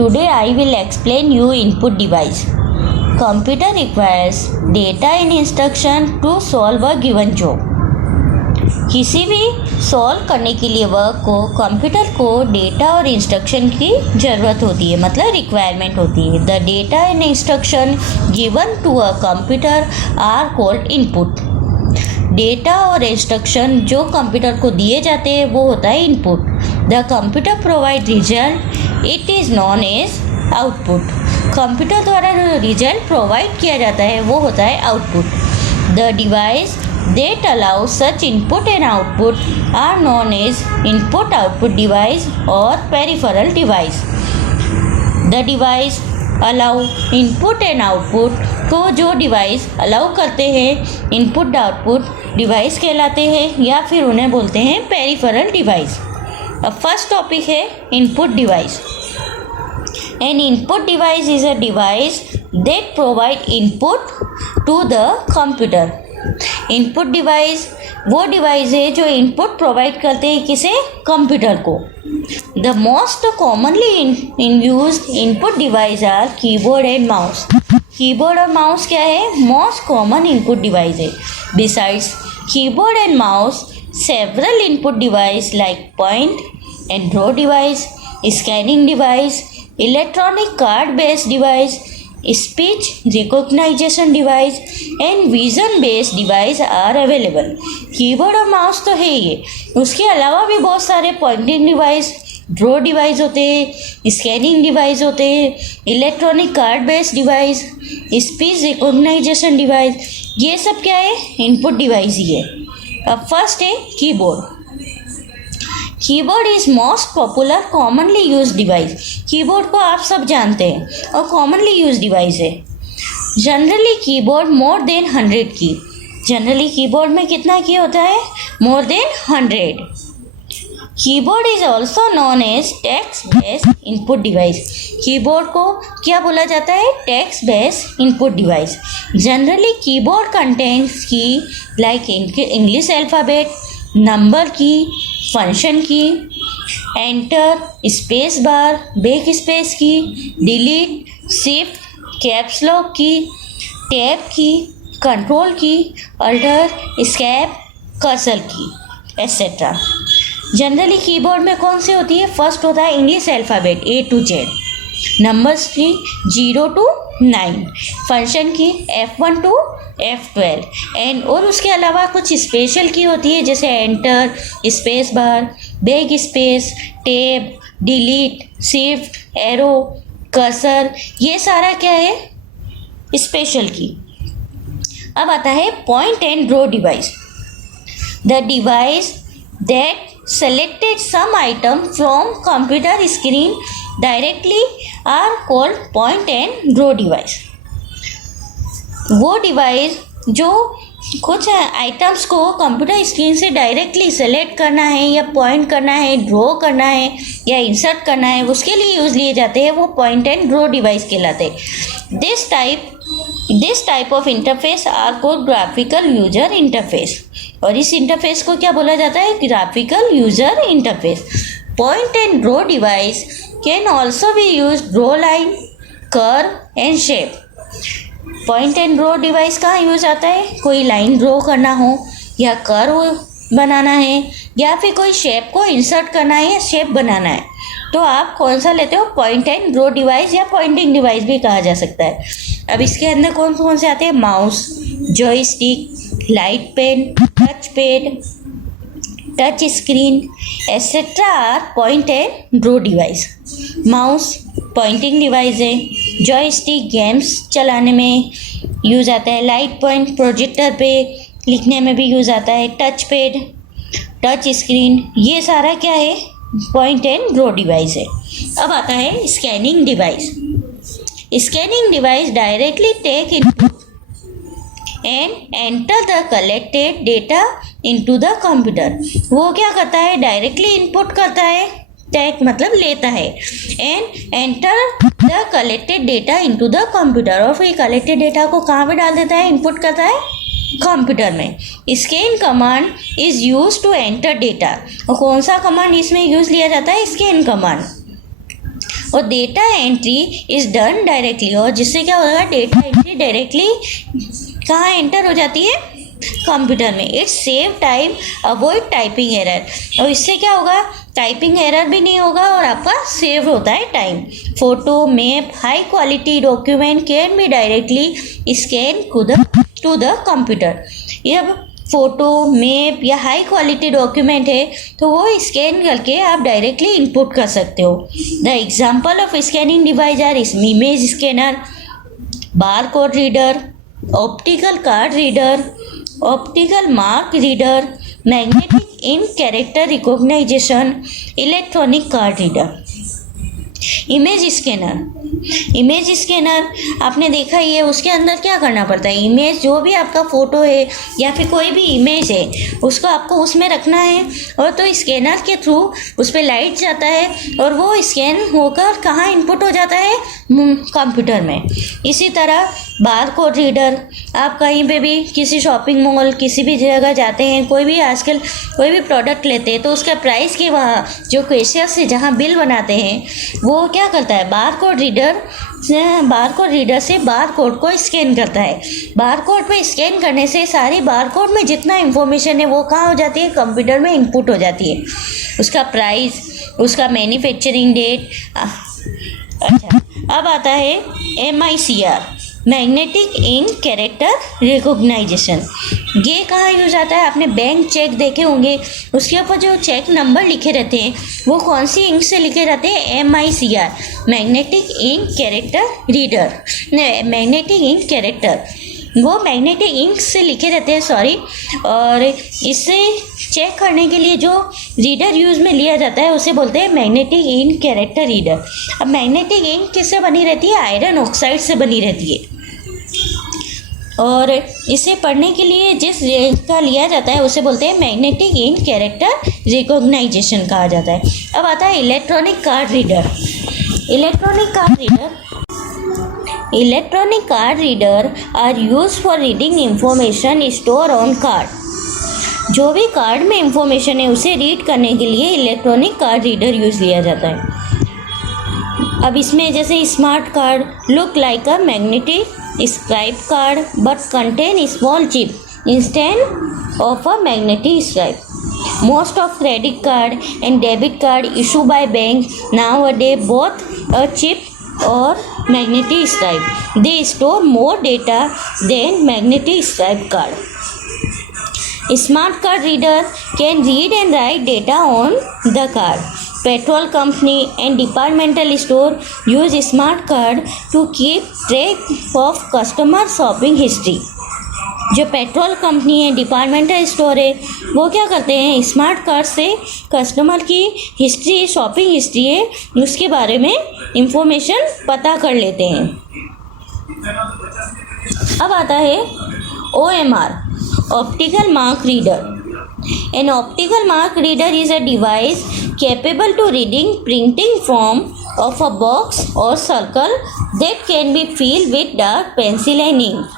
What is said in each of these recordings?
Today I will explain you input device. Computer requires data and instruction to solve a given job. किसी भी solve करने के लिए work को computer को डेटा और इंस्ट्रक्शन की ज़रूरत होती है, मतलब रिक्वायरमेंट होती है. The data and instruction given to a computer are called input. Data और इंस्ट्रक्शन जो कंप्यूटर को दिए जाते हैं वो होता है input. The computer provide result, it is known as output. Computer द्वारा जो रिजल्ट प्रोवाइड किया जाता है वो होता है output. The device that allow such input and output are known as input output device or peripheral device. The device allow input and output को जो डिवाइस अलाउ करते हैं इनपुट आउटपुट डिवाइस कहलाते हैं या फिर उन्हें बोलते हैं पेरिफेरल डिवाइस. अब फर्स्ट टॉपिक है input device. An input device is a device that provide input to the computer. Input device वो डिवाइस है जो इनपुट प्रोवाइड करते हैं किसे, कंप्यूटर को. The most commonly in use input device are keyboard and mouse. Keyboard और mouse क्या है, मोस्ट कॉमन इनपुट डिवाइस है. Besides keyboard and mouse several input device like point and draw device, scanning device, electronic card based device, speech recognition device and vision based device are available. Keyboard और mouse तो है ये, उसके अलावा भी बहुत सारे पॉइंटिंग डिवाइस, ड्रॉ डिवाइस होते हैं, स्कैनिंग डिवाइस होते हैं, electronic card based device, speech recognition device, ये सब क्या है, इनपुट डिवाइस ही है. अब फर्स्ट है keyboard. Keyboard is most popular commonly use device. Keyboard को आप सब जानते हैं और कॉमनली यूज डिवाइस है. Generally keyboard more than 100 key. Generally keyboard में कितना की होता है, more than 100. Keyboard is also known as text based input device. Keyboard को क्या बोला जाता है, text based input device. Generally keyboard contains key like English alphabet, number key, function key, enter, space bar, back space की, delete, shift, caps lock की, tab की, control की, alter, escape, cursor की, एट्सेट्रा. जनरली कीबोर्ड में कौन सी होती है, first होता है English alphabet A to Z, numbers की 0 to 9, फंक्शन की F1 to F12 एंड और उसके अलावा कुछ स्पेशल की होती है जैसे enter, space bar, back space, tab, delete, shift, arrow, cursor, ये सारा क्या है, स्पेशल की. अब आता है point and draw device. The device that selected some item from computer screen directly are called point and draw device. वो device जो कुछ आइटम्स को कंप्यूटर स्क्रीन से डायरेक्टली सेलेक्ट करना है या पॉइंट करना है, ड्रॉ करना है या इंसर्ट करना है, उसके लिए यूज़ लिए जाते हैं, वो पॉइंट एंड ड्रॉ डिवाइस कहलाते हैं. This type of interface are called graphical user interface. और इस इंटरफेस को क्या बोला जाता है, graphical user interface. Point and draw device can also be use draw line, curve and shape. Point and draw device कहाँ यूज आता है, कोई लाइन ड्रॉ करना हो या कर्व बनाना है या फिर कोई शेप को इंसर्ट करना है या शेप बनाना है, तो आप कौन सा लेते हो, पॉइंट एंड ड्रॉ डिवाइस या पॉइंटिंग डिवाइस भी कहा जा सकता है. अब इसके अंदर कौन कौन से आते हैं, mouse, joystick, light pen, touch pad, touch screen, etcetera are point and draw device. Mouse pointing device है, जॉयस्टिक गेम्स चलाने में यूज़ आता है, लाइट पॉइंट प्रोजेक्टर पे लिखने में भी यूज़ आता है, टच पैड, टच स्क्रीन, ये सारा क्या है, पॉइंट एंड ड्रॉ डिवाइस है. अब आता है scanning device. Scanning device directly take input and enter the collected data into the computer. वो क्या करता है, डायरेक्टली इनपुट करता है, टेक मतलब लेता है, and enter the collected data into the computer, और फिर कलेक्टेड डेटा को कहाँ पे डाल देता है, इनपुट करता है कंप्यूटर में. Scan command is use to enter data. और कौन सा कमांड इसमें यूज लिया जाता है, स्कैन कमांड. और data entry is done directly, और जिससे क्या होगा, डेटा एंट्री डायरेक्टली कहाँ एंटर हो जाती है, कंप्यूटर में। It's save time, avoid typing error, और इससे क्या होगा, टाइपिंग एरर भी नहीं होगा और आपका सेव होता है time. Photo, map, high quality document can be directly scan to the computer. जब फ़ोटो, मैप या हाई क्वालिटी डॉक्यूमेंट है तो वो स्कैन करके आप डायरेक्टली इनपुट कर सकते हो। The example of scanning device are image scanner, bar code reader, optical card reader, optical mark reader, magnetic ink character recognition, electronic card reader. Image scanner आपने देखा ही है, उसके अंदर क्या करना पड़ता है, इमेज जो भी आपका फ़ोटो है या फिर कोई भी इमेज है उसको आपको उसमें रखना है, और तो स्कैनर के थ्रू उस पर लाइट जाता है और वो स्कैन होकर कहाँ इनपुट हो जाता है, कंप्यूटर में। इसी तरह बार कोड रीडर, आप कहीं पे भी किसी शॉपिंग मॉल किसी भी जगह जाते हैं, कोई भी आजकल कोई भी प्रोडक्ट लेते हैं तो उसका प्राइस के वहाँ जो कैशियर से जहाँ बिल बनाते हैं वो क्या करता है, बार कोड रीडर से बार कोड को स्कैन करता है। बार कोड पे स्कैन करने से सारी बार कोड में जितना इंफॉर्मेशन है वो कहाँ हो जाती है, कंप्यूटर में इनपुट हो जाती है। उसका प्राइस, उसका मैन्युफैक्चरिंग डेट। अच्छा, अब आता है MICR, magnetic ink character recognition. ये कहाँ यूज आता है, आपने बैंक चेक देखे होंगे, उसके ऊपर जो चेक नंबर लिखे रहते हैं वो कौन सी इंक से लिखे रहते हैं, MICR, magnetic ink character reader, magnetic ink character, वो मैग्नेटिक इंक से लिखे रहते हैं, सॉरी। और इससे चेक करने के लिए जो रीडर यूज़ में लिया जाता है उसे बोलते हैं मैग्नेटिक इंक कैरेक्टर रीडर। अब मैग्नेटिक इंक किससे बनी रहती है, आयरन ऑक्साइड से बनी रहती है, और इसे पढ़ने के लिए जिस का लिया जाता है उसे बोलते हैं मैग्नेटिक इंक कैरेक्टर रिकॉग्नाइजेशन कहा जाता है। अब आता है electronic card reader. Electronic card reader are use for reading information store on card. जो भी कार्ड में इंफॉर्मेशन है उसे रीड करने के लिए इलेक्ट्रॉनिक कार्ड रीडर यूज लिया जाता है। अब इसमें जैसे smart card look like a magnetic scribe card but contain small chip instead of a magnetic scribe. Most of credit card and debit card issue by bank nowadays both a chip or magnetic stripe. They store more data than magnetic stripe card. Smart card reader can read and write data on the card. Petrol company and departmental store use smart card to keep track of customer shopping history. जो petrol company है, departmental store है, वो क्या करते हैं, smart card से customer की history, shopping history है उसके बारे में इंफॉर्मेशन पता कर लेते हैं। अब आता है OMR, optical mark reader. An optical mark reader is a device capable to reading printing form of a box और circle that can be filled with dark pencil and ink.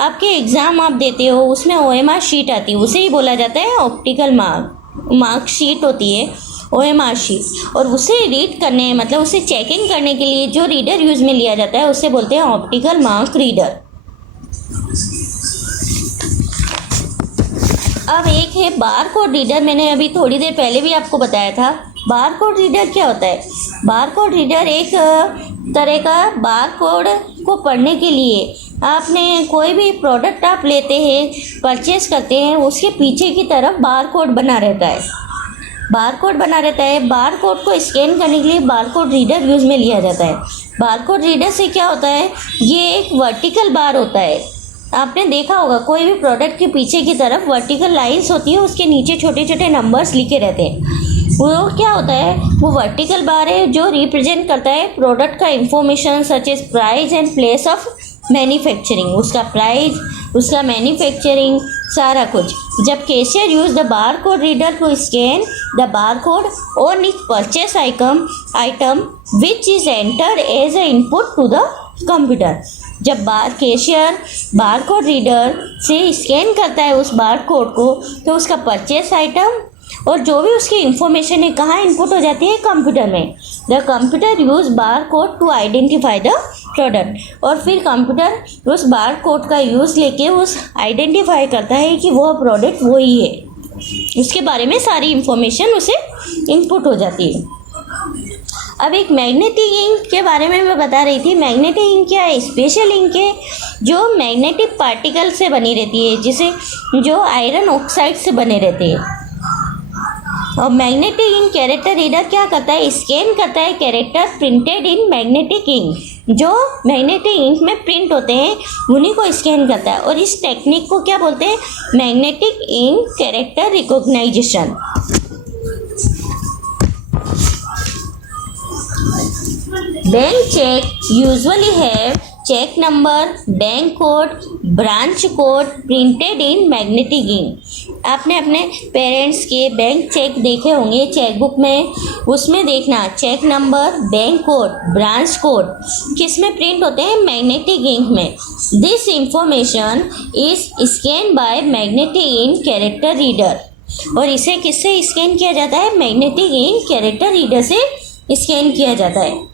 आपके एग्ज़ाम आप देते हो उसमें OMR शीट आती है, उसे ही बोला जाता है ऑप्टिकल मार्क शीट होती है, OMR शीट। और उसे रीड करने मतलब उसे चेकिंग करने के लिए जो रीडर यूज़ में लिया जाता है उसे बोलते हैं ऑप्टिकल मार्क रीडर। अब एक है बार कोड रीडर, मैंने अभी थोड़ी देर पहले भी आपको बताया था। बार कोड रीडर क्या होता है, बार कोड रीडर एक तरह का बार कोड को पढ़ने के लिए आपने कोई भी प्रोडक्ट आप लेते हैं, परचेस करते हैं, उसके पीछे की तरफ बार कोड बना रहता है, बार कोड बना रहता है। बार कोड को स्कैन करने के लिए बार कोड रीडर यूज़ में लिया जाता है। बार कोड रीडर से क्या होता है, ये एक वर्टिकल बार होता है, आपने देखा होगा कोई भी प्रोडक्ट के पीछे की तरफ वर्टिकल लाइंस होती है, उसके नीचे छोटे छोटे नंबर्स लिखे रहते हैं। वो क्या होता है, वो वर्टिकल बार है जो रिप्रेजेंट करता है प्रोडक्ट का information such as price and place of manufacturing, उसका प्राइस, उसका मैन्युफैक्चरिंग, सारा कुछ। जब cashier use the bar code reader to scan the bar code on each purchase item which is entered as a input to the computer. जब cashier bar code reader से scan करता है उस bar code को, तो उसका purchase item और जो भी उसकी इंफॉर्मेशन है कहाँ इनपुट हो जाती है, कंप्यूटर में। The computer use bar code to identify the product, और फिर कंप्यूटर उस बार कोड का यूज़ लेके उस आइडेंटिफाई करता है कि वह प्रोडक्ट वही है, उसके बारे में सारी इंफॉर्मेशन उसे इनपुट हो जाती है। अब एक मैग्नेटिक इंक के बारे में मैं बता रही थी। मैग्नेटिक इंक क्या है? स्पेशल इंक है जो मैग्नेटिक पार्टिकल से बनी रहती है, जिसे जो आयरन ऑक्साइड से बने रहते हैं। और मैग्नेटिक इंक कैरेक्टर रीडर क्या करता है? स्कैन करता है character printed in magnetic ink, जो मैग्नेटिक इंक में प्रिंट होते हैं उन्हीं को स्कैन करता है। और इस टेक्निक को क्या बोलते हैं? Magnetic ink character recognition. Bank cheque usually have cheque number, bank code, branch code printed in magnetic ink. आपने अपने पेरेंट्स के बैंक चेक देखे होंगे चेक बुक में, उसमें देखना cheque number, bank code, branch code किस में प्रिंट होते हैं? मैग्नेटिक इंक में। This information is scan by magnetic ink character reader, और इसे किससे स्कैन किया जाता है? मैग्नेटिक इंक कैरेक्टर रीडर से स्कैन किया जाता है।